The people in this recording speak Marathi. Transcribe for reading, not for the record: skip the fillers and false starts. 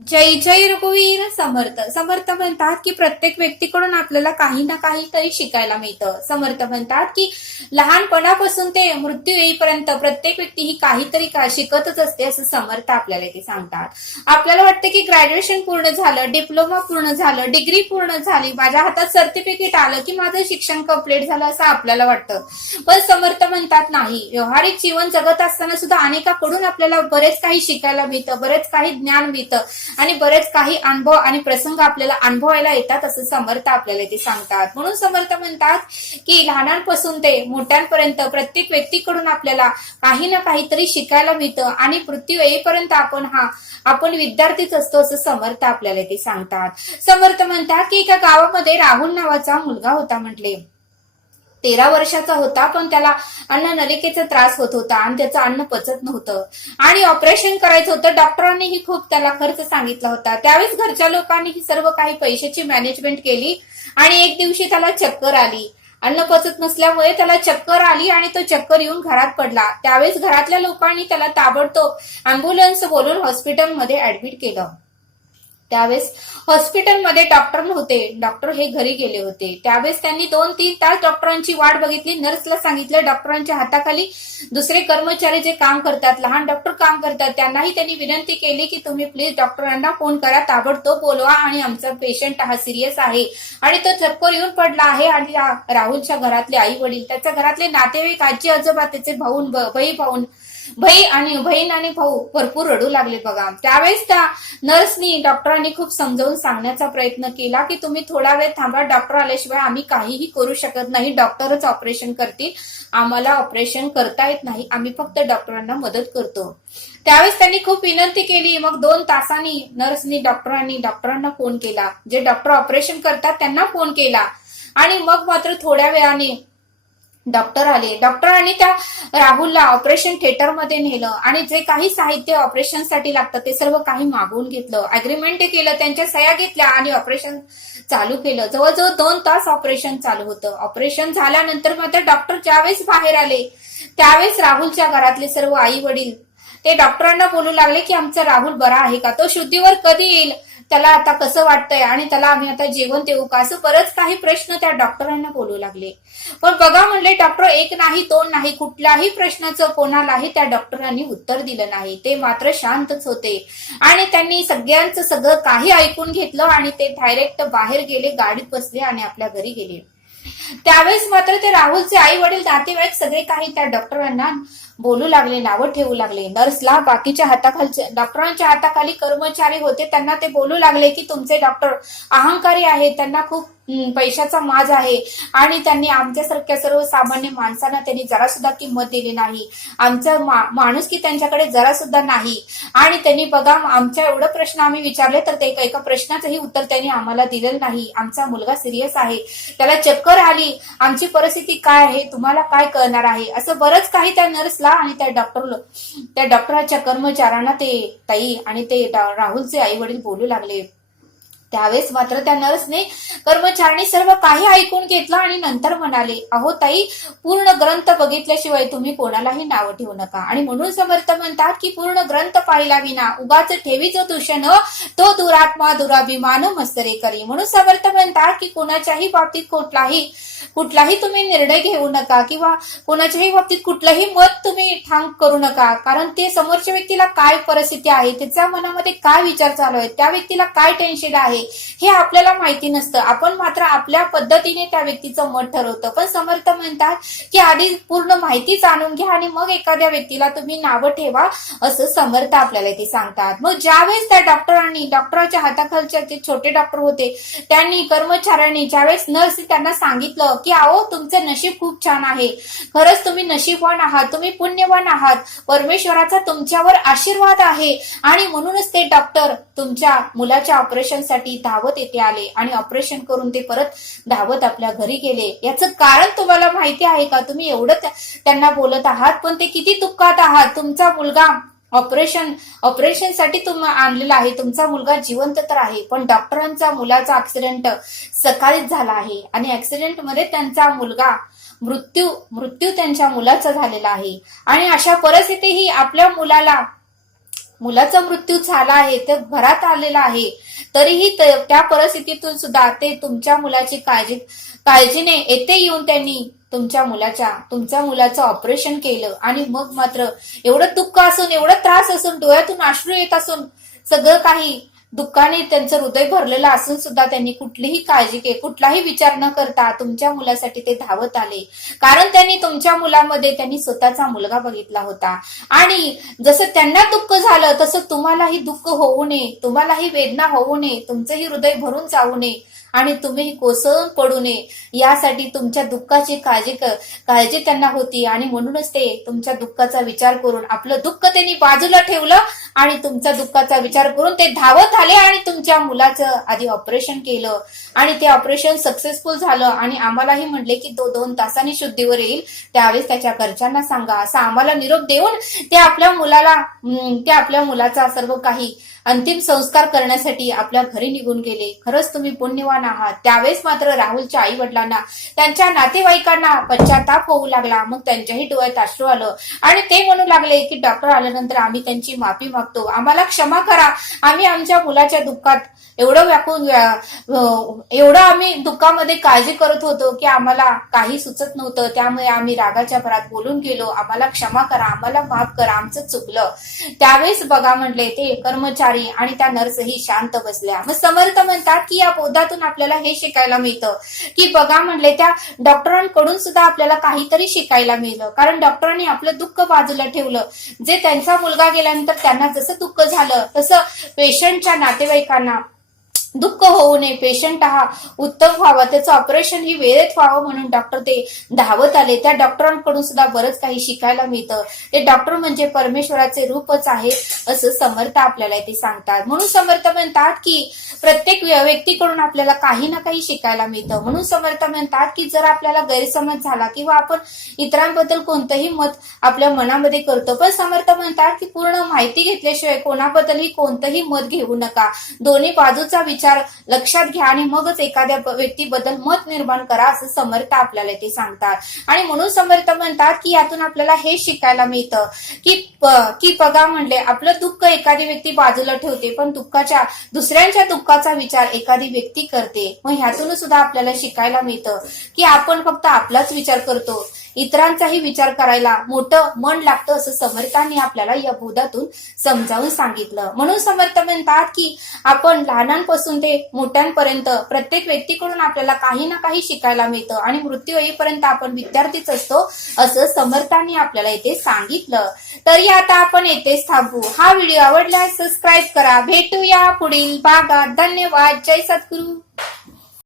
जय जय रघुवीर समर्थ. समर्थ म्हणतात की प्रत्येक व्यक्तीकडून आपल्याला काही ना काहीतरी शिकायला मिळतं. समर्थ म्हणतात की लहानपणापासून ते मृत्यू येईपर्यंत प्रत्येक व्यक्ती ही काहीतरी शिकतच असते असं समर्थ आपल्याला ते सांगतात. आपल्याला वाटतं की ग्रॅज्युएशन पूर्ण झालं, डिप्लोमा पूर्ण झालं, डिग्री पूर्ण झाली, माझ्या हातात सर्टिफिकेट आलं की माझं शिक्षण कंप्लीट झालं असं आपल्याला वाटतं. पण समर्थ म्हणतात नाही, व्यवहारिक जीवन जगत असताना सुद्धा अनेकाकडून आपल्याला बरेच काही शिकायला मिळतं, बरेच काही ज्ञान मिळतं आणि बरेच काही अनुभव आणि प्रसंग आपल्याला अनुभवायला येतात असं समर्थ आपल्याला ते सांगतात. म्हणून समर्थ म्हणतात की लहानांपासून ते मोठ्यांपर्यंत प्रत्येक व्यक्तीकडून आपल्याला काही ना काहीतरी शिकायला मिळतं आणि मृत्यू येईपर्यंत आपण विद्यार्थीच असतो असं समर्थ आपल्याला ते सांगतात. समर्थ म्हणतात की एका गावामध्ये राहुल नावाचा मुलगा होता म्हटले. 13 वर्षाचा होता, पण त्याला अन्न नलिकेचा त्रास होत होता आणि त्याचं अन्न पचत नव्हतं आणि ऑपरेशन करायचं होतं. डॉक्टरांनीही खूप त्याला खर्च सांगितला होता. त्यावेळेस घरच्या लोकांनी ही सर्व काही पैशाची मॅनेजमेंट केली आणि एक दिवशी त्याला चक्कर आली. अन्न पचत नसल्यामुळे त्याला चक्कर आली आणि तो चक्कर येऊन घरात पडला. त्यावेळेस घरातल्या लोकांनी त्याला ताबडतोब अँब्युलन्स बोलून हॉस्पिटलमध्ये ऍडमिट केलं. त्यावेळेस हॉस्पिटलमध्ये डॉक्टर नव्हते, डॉक्टर हे घरी गेले होते. त्यावेळेस त्यांनी 2-3 तास डॉक्टरांची वाट बघितली. नर्सला सांगितलं, डॉक्टरांच्या हाताखाली दुसरे कर्मचारी जे काम करतात, लहान डॉक्टर काम करतात, त्यांनाही त्यांनी विनंती केली की तुम्ही प्लीज डॉक्टरांना फोन करा, ताबडतोब बोलवा आणि आमचा पेशंट हा सिरियस आहे आणि तो चक्कर येऊन पडला आहे. आणि राहुलच्या घरातले आई वडील, त्याच्या घरातले नातेवाईक, आजी आजोबा, त्याचे बहीण आणि भाऊ भरपूर रडू लागले बघा. त्यावेळेस त्या नर्सनी डॉक्टरांनी खूप समजावून सांगण्याचा प्रयत्न केला की तुम्ही थोडा वेळ थांबा, डॉक्टर आल्याशिवाय आम्ही काहीही करू शकत नाही, डॉक्टरच ऑपरेशन करतील, आम्हाला ऑपरेशन करता येत नाही, आम्ही फक्त डॉक्टरांना मदत करतो. त्यावेळेस त्यांनी खूप विनंती केली. मग 2 तासांनी नर्सनी डॉक्टरांना फोन केला, जे डॉक्टर ऑपरेशन करतात त्यांना फोन केला आणि मग मात्र थोड्या वेळाने डॉक्टर आले. डॉक्टरांनी त्या राहुलला ऑपरेशन थिएटरमध्ये नेलं आणि जे काही साहित्य ऑपरेशनसाठी लागतं ते सर्व काही मागवून घेतलं, अग्रीमेंट केलं, त्यांच्या सह्या घेतल्या आणि ऑपरेशन चालू केलं. जवळजवळ 2 तास ऑपरेशन चालू होतं. ऑपरेशन झाल्यानंतर मात्र डॉक्टर ज्यावेळेस बाहेर आले त्यावेळेस राहुलच्या घरातले सर्व आई वडील ते डॉक्टरांना बोलू लागले की आमचा राहुल बरा आहे का, तो शुद्धीवर कधी येईल, त्याला आता कसं वाटतंय आणि त्याला आम्ही आता जेवण देऊ का, असं बरंच काही प्रश्न त्या डॉक्टरांना बोलू लागले. पण बघा म्हणले, डॉक्टर एक नाही दोन नाही, कुठल्याही प्रश्नाचं कोणालाही त्या डॉक्टरांनी उत्तर दिलं नाही. ते मात्र शांतच होते आणि त्यांनी सगळ्यांचं सगळं काही ऐकून घेतलं आणि ते डायरेक्ट बाहेर गेले, गाडीत बसले आणि आपल्या घरी गेले. त्यावेळेस मात्र ते राहुलचे आई वडील, नातेवाईक सगळे काही त्या डॉक्टरांना बोलू लागले, नावं ठेवू लागले. नर्सला, बाकीच्या हाताखालचे डॉक्टरांच्या हाताखाली कर्मचारी होते त्यांना ते बोलू लागले की तुमचे डॉक्टर अहंकारी आहे, त्यांना खूप पैशाचा माज आहे आणि त्यांनी आमच्यासारख्या सर्वसामान्य माणसांना त्यांनी जरा सुद्धा किंमत दिली नाही, आमचा माणूस की त्यांच्याकडे जरा सुद्धा नाही. आणि त्यांनी बघा आमच्या एवढं प्रश्न आम्ही विचारले तर ते एका प्रश्नाचंही उत्तर त्यांनी आम्हाला दिलेलं नाही. आमचा मुलगा सिरियस आहे, त्याला चक्कर आली, आमची परिस्थिती काय आहे तुम्हाला काय कळणार आहे, असं बरंच काही त्या नर्सला आणि त्या डॉक्टरांच्या कर्मचाऱ्यांना ते ताई आणि ते राहुलचे आई वडील बोलू लागले. त्यावेळेस मात्र त्या नर्सने कर्मचाऱ्यांनी सर्व काही ऐकून घेतलं आणि नंतर म्हणाले, अहो ताई, पूर्ण ग्रंथ बघितल्याशिवाय तुम्ही कोणालाही नाव ठेवू नका. आणि म्हणून समर्थ म्हणतात की पूर्ण ग्रंथ पाहिला विना उगाच ठेवीचं दूषण, तो दुरात्मा दुराभिमान मस्तरे करी. म्हणून समर्थ म्हणतात की कोणाच्याही बाबतीत कुठलाही तुम्ही निर्णय घेऊ नका किंवा कोणाच्याही बाबतीत कुठलंही मत तुम्ही ठाम करू नका, कारण ते समोरच्या व्यक्तीला काय परिस्थिती आहे, त्याच्या मनामध्ये काय विचार चालू आहे, त्या व्यक्तीला काय टेन्शन आहे हे आपल्याला माहिती नसतं. आपण मात्र आपल्या पद्धतीने त्या व्यक्तीचं मत ठरवतं. पण समर्थ म्हणतात की आधी पूर्ण माहिती जाणून घ्या आणि मग एखाद्या व्यक्तीला तुम्ही नावं ठेवा, असं समर्थ आपल्याला ते सांगतात. मग ज्यावेळेस त्या डॉक्टरांच्या हाताखालचे जे छोटे डॉक्टर होते त्यांनी, कर्मचाऱ्यांनी, ज्यावेळेस नर्स त्यांना सांगितलं की अहो तुमचं नशीब खूप छान आहे, खरंच तुम्ही नशीबवान आहात, तुम्ही पुण्यवान आहात, परमेश्वराचा तुमच्यावर आशीर्वाद आहे आणि म्हणूनच ते डॉक्टर तुमच्या मुलाच्या ऑपरेशनसाठी धावत येथे आले आणि ऑपरेशन करून ते परत धावत आपल्या घरी गेले. याचं कारण तुम्हाला माहिती आहे का? तुम्ही एवढं त्यांना बोलत आहात पण ते किती दुःखात आहात. तुमचा मुलगा ऑपरेशनसाठी तुम्ही आणलेला आहे, तुमचा मुलगा जिवंत तर आहे, पण डॉक्टरांचा मुलाचा ऍक्सिडेंट सकाळीच झाला आहे आणि ऍक्सिडेंट मध्ये त्यांचा मुलगा मृत्यू त्यांच्या मुलाचा झालेला आहे. आणि अशा परिस्थितीही आपल्या मुलाला मुलाचा मृत्यू झाला आहे, ते घरात आलेला आहे, तरीही त्या परिस्थितीतून सुद्धा ते तुमच्या मुलाची काळजीने येथे येऊन त्यांनी तुमच्या मुलाचं ऑपरेशन केलं. आणि मग मात्र एवढं दुःख असून, एवढं त्रास असून, डोळ्यातून अश्रू येत असून, सगळं काही दुःखाने त्यांचं हृदय भरलेलं असून सुद्धा त्यांनी कुठलाही विचार न करता तुमच्या मुलासाठी ते धावत आले. कारण त्यांनी तुमच्या मुलामध्ये त्यांनी स्वतःचा मुलगा बघितला होता. आणि जसं त्यांना दुःख झालं तसं तुम्हालाही दुःख होऊ नये, तुम्हालाही वेदना होऊ नये, तुमचंही हृदय भरून जाऊ नये आणि तुम्ही कोसळून पडू नये, यासाठी तुमच्या दुःखाची काळजी त्यांना होती. आणि म्हणूनच ते तुमच्या दुःखाचा विचार करून, आपलं दुःख त्यांनी बाजूला ठेवलं आणि तुमच्या दुःखाचा विचार करून ते धावत आले आणि तुमच्या मुलाचं आधी ऑपरेशन केलं. आणि ते ऑपरेशन सक्सेसफुल झालं. आणि आम्हालाही म्हणले की तो 2 तासांनी शुद्धीवर येईल, त्यावेळेस त्याच्या घरच्यांना सांगा, असा आम्हाला निरोप देऊन ते आपल्या मुलाचा सर्व काही अंतिम संस्कार करण्यासाठी आपल्या घरी निघून गेले. खरंच तुम्ही पुण्यवान आहात. त्यावेळेस मात्र राहुलच्या आई वडिलांना, त्यांच्या नातेवाईकांना पश्चाताप होऊ लागला. मग त्यांच्याही डोळ्यात अश्रू आलं आणि ते म्हणू लागले की डॉक्टर आल्यानंतर आम्ही त्यांची माफी मागतो, आम्हाला क्षमा करा. आम्ही आमच्या मुलाच्या दुःखात एवढं आम्ही दुःखामध्ये काळजी करत होतो की आम्हाला काही सुचत नव्हतं, त्यामुळे आम्ही रागाच्या भरात बोलून गेलो, आम्हाला क्षमा करा, आम्हाला माफ करा, आमचं चुकलं. त्यावेळेस बघा म्हटले ते कर्मचारी आणि त्या नर्सही शांत बसल्या. मग समर्थ म्हणतात की या बोधातून आपल्याला हे शिकायला मिळतं की बघा म्हटले त्या डॉक्टरांकडून सुद्धा आपल्याला काहीतरी शिकायला मिळलं. कारण डॉक्टरांनी आपलं दुःख बाजूला ठेवलं. जे त्यांचा मुलगा गेल्यानंतर त्यांना जसं दुःख झालं तसं पेशंटच्या नातेवाईकांना दुःख होऊ नये, पेशंट हा उत्तम व्हावा, त्याचं ऑपरेशन ही वेळेत व्हावं म्हणून डॉक्टर ते धावत आले. त्या डॉक्टरांकडून सुद्धा बरंच काही शिकायला मिळतं. ते डॉक्टर म्हणजे परमेश्वराचे रूपच आहे असं समर्थ आपल्याला ते सांगतात. म्हणून समर्थ म्हणतात की प्रत्येक व्यक्तीकडून आपल्याला काही ना काही शिकायला मिळतं. म्हणून समर्थ म्हणतात की जर आपल्याला गैरसमज झाला किंवा आपण इतरांबद्दल कोणतंही मत आपल्या मनामध्ये करतो, पण समर्थ म्हणतात की पूर्ण माहिती घेतल्याशिवाय कोणाबद्दलही कोणतंही मत घेऊ नका. दोन्ही बाजूचा विचार लक्षात घ्या आणि मगच एखाद्या व्यक्तीबद्दल मत निर्माण करा असं समर्थ आपल्याला ते सांगतात. आणि म्हणून समर्थ म्हणतात की यातून आपल्याला हे शिकायला मिळतं की बघा म्हणले आपलं दुःख एखादी व्यक्ती बाजूला ठेवते, पण दुसऱ्यांच्या दुःखाचा विचार एखादी व्यक्ती करते. मग ह्यातून सुद्धा आपल्याला शिकायला मिळतं की आपण फक्त आपलाच विचार करतो, इतरांचाही विचार करायला मोठं मन लागतं असं समर्थांनी आपल्याला या बोधातून समजावून सांगितलं. म्हणून समर्थ म्हणतात की आपण लहानांपासून ते मोठ्यांपर्यंत प्रत्येक व्यक्तीकडून आपल्याला काही ना काही शिकायला मिळतं आणि मृत्यू येईपर्यंत आपण विद्यार्थीच असतो असं समर्थांनी आपल्याला इथे सांगितलं. तरी आता आपण येथेच थांबू. हा व्हिडिओ आवडल्यास सबस्क्राईब करा. भेटूया पुढील भागात. धन्यवाद. जय सद्गुरू.